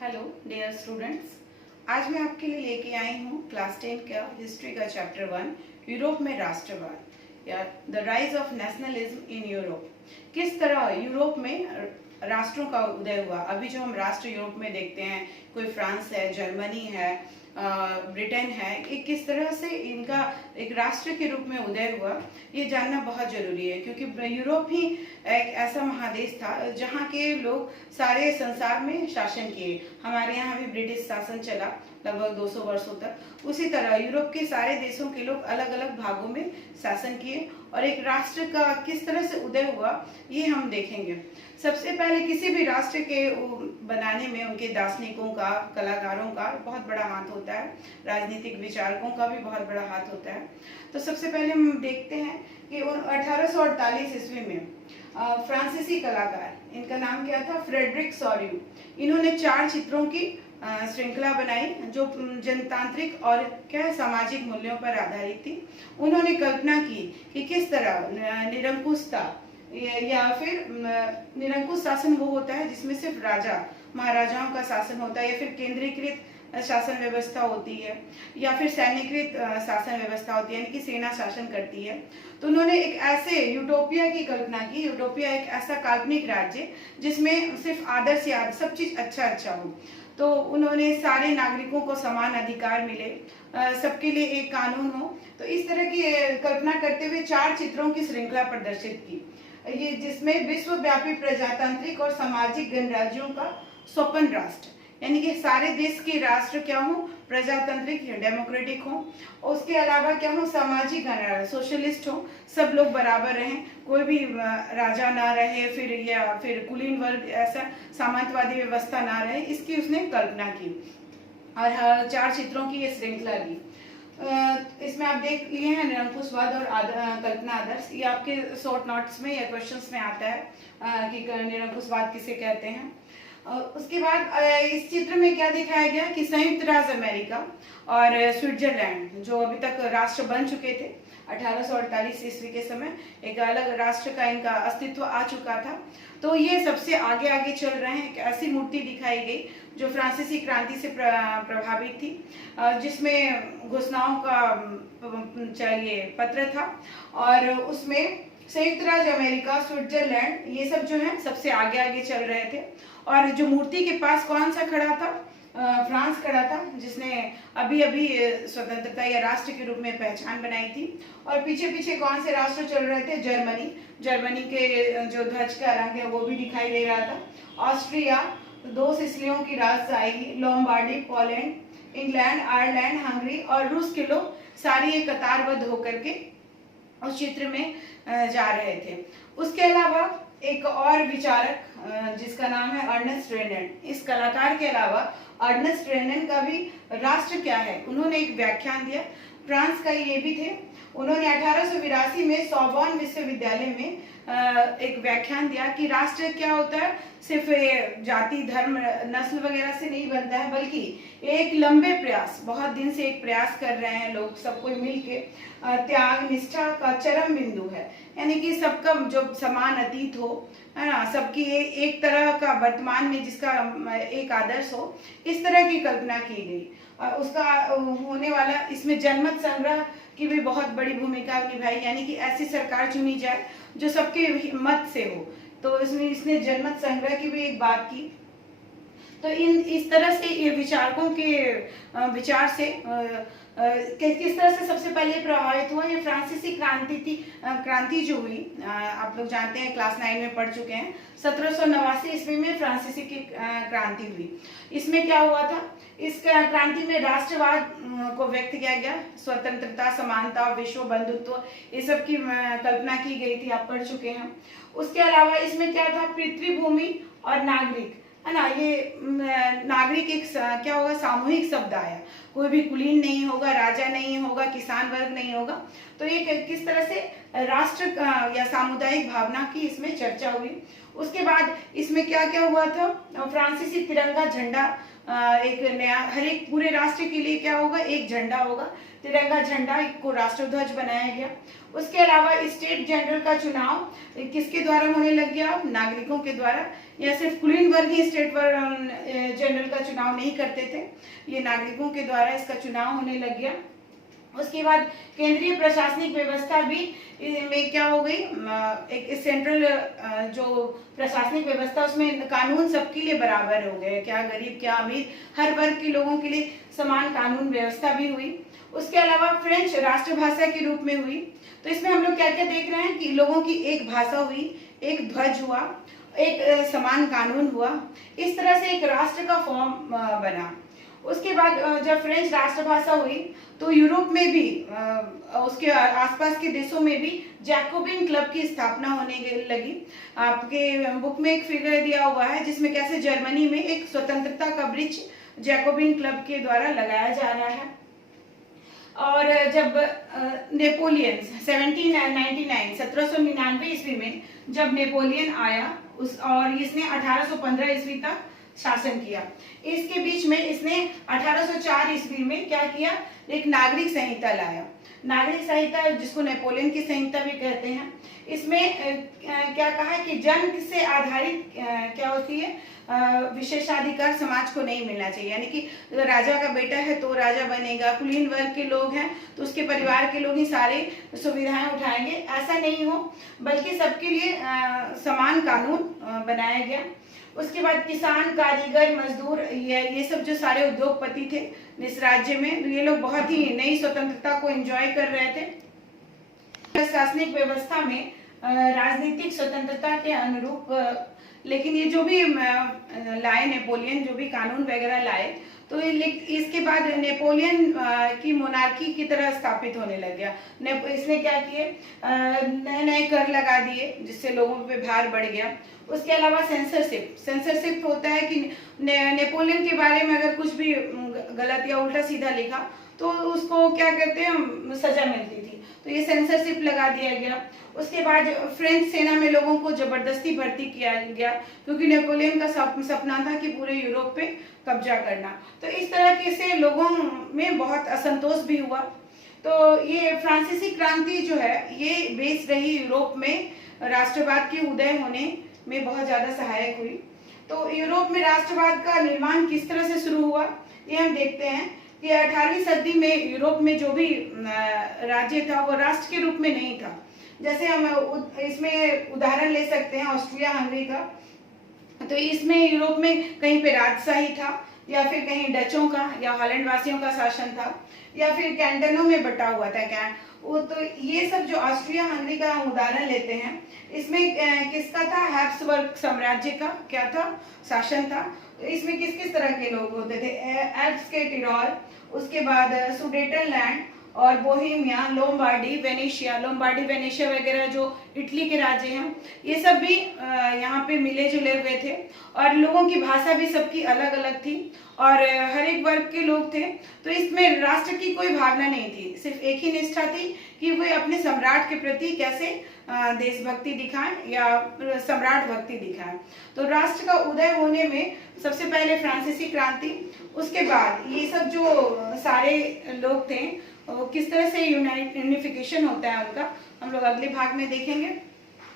Hello dear students, आज मैं आपके लिए लेके आई हूँ क्लास 10 का हिस्ट्री का चैप्टर 1 यूरोप में राष्ट्रवाद या the rise of nationalism in Europe. किस तरह यूरोप में राष्ट्रों का उदय हुआ। अभी जो हम राष्ट्र यूरोप में देखते हैं, कोई फ्रांस है, जर्मनी है, ब्रिटेन है, ये किस तरह से इनका एक राष्ट्र के रूप में उदय हुआ, ये जानना बहुत जरूरी है। क्योंकि यूरोप ही एक ऐसा महादेश था जहाँ के लोग सारे संसार में शासन किए। हमारे यहाँ भी ब्रिटिश शासन चला लगभग 200 वर्षों तक। उसी तरह यूरोप के सारे देशों के लोग अलग अलग भागों में शासन किए और एक राष्ट्र का किस तरह से उदय हुआ ये हम देखेंगे। सबसे पहले किसी भी राष्ट्र के बनाने में उनके दार्शनिकों का, कलाकारों का बहुत बड़ा हाथ होता है, राजनीतिक विचारकों का भी बहुत बड़ा हाथ होता है। तो सबसे पहले हम देखते हैं कि 1848 ईस्वी में फ्रांसीसी कलाकार, इनका नाम क्या था, फ्रेडरिक सॉर्यू, इन्होंने 4 चित्रों की श्रृंखला बनाई जो जनतांत्रिक और क्या सामाजिक मूल्यों पर आधारित थी। उन्होंने कल्पना की कि किस तरह निरंकुशता या फिर निरंकुश शासन वो होता है जिसमें सिर्फ राजा महाराजाओं का शासन होता है, या फिर केंद्रीकृत शासन व्यवस्था होती है, या फिर सैन्यकृत शासन व्यवस्था होती है, यानी कि सेना शासन करती है। तो उन्होंने एक ऐसे यूटोपिया की कल्पना की। यूटोपिया एक ऐसा काल्पनिक राज्य जिसमें सिर्फ आदर से आदर सब चीज अच्छा हो। तो उन्होंने सारे नागरिकों को समान अधिकार मिले, सबके लिए एक कानून हो। तो इस तरह की कल्पना करते हुए 4 चित्रों की श्रृंखला प्रदर्शित की, ये जिसमें विश्वव्यापी प्रजातांत्रिक और सामाजिक गणराज्यों का स्वपन राष्ट्र, यानी कि सारे देश के राष्ट्र क्या हो, प्रजातांत्रिक या डेमोक्रेटिक हो, उसके अलावा क्या हो, सामाजिक गणराज्य सोशलिस्ट हो, सब लोग बराबर रहें, कोई भी राजा ना रहे, फिर कुलीन वर्ग ऐसा सामंतवादी व्यवस्था ना रहे, इसकी उसने कल्पना की और 4 चित्रों की ये श्रृंखला ली। इसमें आप देख लिए हैं निरंकुशवाद और कल्पना आदर्श, ये आपके शॉर्ट नोट्स में या क्वेश्चंस में आता है कि निरंकुशवाद किसे कहते हैं। उसके बाद इस चित्र में क्या दिखाया गया कि संयुक्त राज्य अमेरिका और स्विट्जरलैंड जो अभी तक राष्ट्र बन चुके थे 1848 ईस्वी के समय, एक अलग राष्ट्र का इनका अस्तित्व आ चुका था। तो ये सबसे आगे आगे चल रहे हैं। एक ऐसी मूर्ति दिखाई गई जो फ्रांसीसी क्रांति से प्रभावित थी, जिसमें घोषणाओं का चाहिए पत्र था और उसमें संयुक्त राज्य अमेरिका, स्विट्जरलैंड, ये सब जो है सबसे आगे आगे चल रहे थे। और जो मूर्ति के पास कौन सा खड़ा था, फ्रांस खड़ा था, जिसने अभी अभी स्वतंत्रता या राष्ट्र के रूप में पहचान बनाई थी। और पीछे पीछे कौन से राष्ट्र चल रहे थे, जर्मनी के जो ध्वज का रंग है वो भी दिखाई दे रहा था। ऑस्ट्रिया, 2 सिसिलियों की राजशाही, Lombardy, Poland, England, Ireland, Hungary और रूस के लोग सारी एक कतारबद्ध होकर के उस चित्र में जा रहे थे। उसके अलावा एक और विचारक जिसका नाम है अर्नेस्ट रेनन, इस कलाकार के अलावा अर्नेस्ट रेनन का भी राष्ट्र क्या है उन्होंने एक व्याख्यान दिया। फ्रांस का ये भी थे। उन्होंने 1882 में सोर्बोन विश्वविद्यालय में एक व्याख्यान दिया कि राष्ट्र क्या होता है, सिर्फ जाति, धर्म, नस्ल वगैरह से नहीं बनता है, बल्कि एक लंबे प्रयास, बहुत दिन से एक प्रयास कर रहे हैं लोग, सब कोई मिलके, त्याग निष्ठा का चरम बिंदु है, यानी कि सबका जो समान अतीत हो, है ना, सबकी एक तरह का वर्तमान में जिसका एक आदर्श हो, इस तरह की कल्पना की गई। उसका होने वाला, इसमें जनमत संग्रह की भी बहुत बड़ी भूमिका निभाई, यानी कि ऐसी सरकार चुनी जाए जो सबके मत से हो। तो इसमें इसने जनमत संग्रह की भी एक बात की। तो इस तरह से ये विचारकों के विचार से किस तरह से सबसे पहले प्रभावित हुआ, ये फ्रांसीसी क्रांति जो हुई, आप लोग जानते हैं, क्लास 9 में पढ़ चुके हैं। 1789 ईस्वी में फ्रांसीसी की क्रांति हुई। इसमें क्या हुआ था, इस क्रांति में राष्ट्रवाद को व्यक्त किया गया, स्वतंत्रता, समानता, विश्व बंधुत्व, ये सब की कल्पना की गई थी, आप पढ़ चुके हैं। उसके अलावा इसमें क्या था, पृथ्वी, भूमि और नागरिक, है ना, ये नागरिक एक क्या होगा, सामूहिक शब्द आया, कोई भी कुलीन नहीं होगा, राजा नहीं होगा, किसान वर्ग नहीं होगा। तो ये किस तरह से राष्ट्र या सामुदायिक भावना की इसमें चर्चा हुई। उसके बाद इसमें क्या क्या हुआ था, फ्रांसीसी तिरंगा झंडा, एक नया, हर एक पूरे राष्ट्र के लिए क्या होगा, एक झंडा होगा, तिरंगा झंडा को राष्ट्रध्वज बनाया गया। उसके अलावा स्टेट जनरल का चुनाव किसके द्वारा होने लग गया, नागरिकों के द्वारा। या सिर्फ कुलीन वर्ग ही स्टेट जनरल का चुनाव नहीं करते थे, ये नागरिकों के द्वारा इसका चुनाव होने लग गया। उसके बाद केंद्रीय प्रशासनिक व्यवस्था भी में क्या हो गई, एक सेंट्रल जो प्रशासनिक व्यवस्था, उसमें कानून सबके लिए बराबर हो गए, क्या गरीब क्या अमीर, हर वर्ग के लोगों के लिए समान कानून व्यवस्था भी हुई। उसके अलावा फ्रेंच राष्ट्रभाषा के रूप में हुई। तो इसमें हम लोग क्या क्या देख रहे हैं कि लोगों की एक भाषा हुई, एक ध्वज हुआ, एक समान कानून हुआ, इस तरह से एक राष्ट्र का फॉर्म बना। उसके बाद जब फ्रेंच राष्ट्रभाषा हुई तो यूरोप में भी उसके आसपास के देशों में भी जैकोबिन क्लब की स्थापना होने लगी। आपके बुक में एक फिगर दिया हुआ है जिसमें कैसे जर्मनी में एक स्वतंत्रता का वृक्ष जैकोबिन क्लब के द्वारा लगाया जा रहा है। और जब नेपोलियन 1799 ईस्वी में जब नेपोलियन आया और इसने 1815 ईस्वी तक शासन किया। इसके बीच में इसने 1804 ईस्वी में क्या किया, एक नागरिक संहिता लाया। नागरिक संहिता जिसको नेपोलियन की संहिता भी कहते हैं। इसमें क्या कहा है कि जन्म से आधारित क्या होती है, विशेषाधिकार समाज को नहीं मिलना चाहिए। यानी कि राजा का बेटा है तो राजा बनेगा, कुलीन वर्ग के लोग हैं तो उसके परिवार के लोग ही सारे सुविधाएं उठाएंगे, ऐसा नहीं हो, बल्कि सबके लिए समान कानून बनाया गया। उसके बाद किसान, कारीगर, मजदूर, ये सब जो सारे उद्योगपति थे इस राज्य में, ये लोग बहुत ही नई स्वतंत्रता को एंजॉय कर रहे थे। प्रशासनिक व्यवस्था में राजनीतिक स्वतंत्रता के अनुरूप, लेकिन ये जो भी लाए नेपोलियन, जो भी कानून वगैरह लाए, तो इसके बाद नेपोलियन की मोनार्की की तरह स्थापित होने लग गया। इसने क्या किए, नए नए कर लगा दिए जिससे लोगों पे भार बढ़ गया। उसके अलावा सेंसरशिप होता है कि नेपोलियन के बारे में अगर कुछ भी गलत या उल्टा सीधा लिखा तो उसको क्या करते हैं, सजा मिलती थी, तो ये सेंसरशिप लगा दिया गया। उसके बाद फ्रेंच सेना में लोगों को जबरदस्ती भर्ती किया गया क्योंकि नेपोलियन का सपना था कि पूरे यूरोप पे कब्जा करना। तो इस तरह के से लोगों में बहुत असंतोष भी हुआ। तो ये फ्रांसीसी क्रांति जो है ये बेस रही यूरोप में राष्ट्रवाद के उदय होने में बहुत ज्यादा सहायक हुई। तो यूरोप में राष्ट्रवाद का निर्माण किस तरह से शुरू हुआ, ये हम देखते हैं कि 18वीं सदी में यूरोप में जो भी राज्य था वो राष्ट्र के रूप में नहीं था। जैसे हम इसमें उदाहरण ले सकते हैं ऑस्ट्रिया हंगरी का। तो इसमें यूरोप में कहीं पे राजशाही था, या फिर कहीं डचों का या हॉलैंड वासियों का शासन था, या फिर कैंटनों में बटा हुआ था तो ये सब जो ऑस्ट्रिया हंगरी का हम उदाहरण लेते हैं, इसमें किसका था, हैब्सबर्ग साम्राज्य का क्या था, शासन था। इसमें किस किस तरह के लोग होते थे, एल्प्स के टिरोल, उसके बाद सुडेटनलैंड और बोहेमिया, लोम्बार्डी वेनेशिया वगैरह जो इटली के राज्य हैं, ये सब भी यहाँ पे मिले जुले हुए थे। और लोगों की भाषा भी सबकी अलग अलग थी और हर एक वर्ग के लोग थे। तो इसमें राष्ट्र की कोई भावना नहीं थी, सिर्फ एक ही निष्ठा थी कि वे अपने सम्राट के प्रति कैसे देशभक्ति दिखाएं या सम्राट भक्ति दिखाएं। तो राष्ट्र का उदय होने में सबसे पहले फ्रांसीसी क्रांति, उसके बाद ये सब जो सारे लोग थे वो किस तरह से यूनिफिकेशन होता है उनका, हम लोग अगले भाग में देखेंगे।